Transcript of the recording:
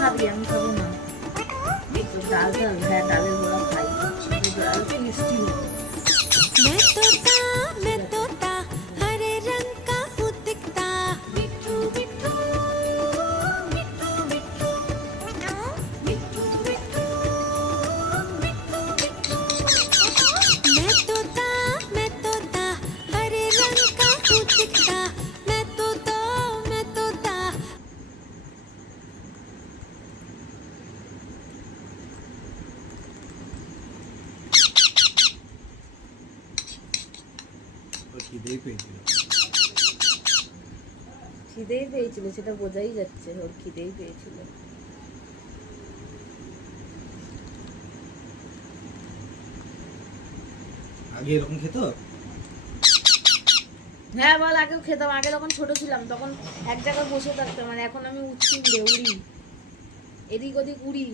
খাবি, আমি খাবো না। ডাল ডাল, হ্যাঁ ডালের বড়া খাই, ডাল টেস্টি। मैं तोता हरे रंग का हूँ दिखता मिट्ठू मिट्ठू मिट्ठू मिट्ठू मिट्ठू मिट्ठू मिट्ठू मैं तोता हरे रंग का हूँ दिखता मैं तोता খিদেই পেয়েছিল, সেটা বোঝাই যাচ্ছে, ওর খিদেই পেয়েছিল। আগে এরকম খেত? হ্যাঁ বল, আগেও খেতাম। আগে যখন ছোট ছিলাম তখন এক জায়গায় বসে থাকতাম, মানে এখন আমি উড়ি, এদিক ওদিক উড়ি।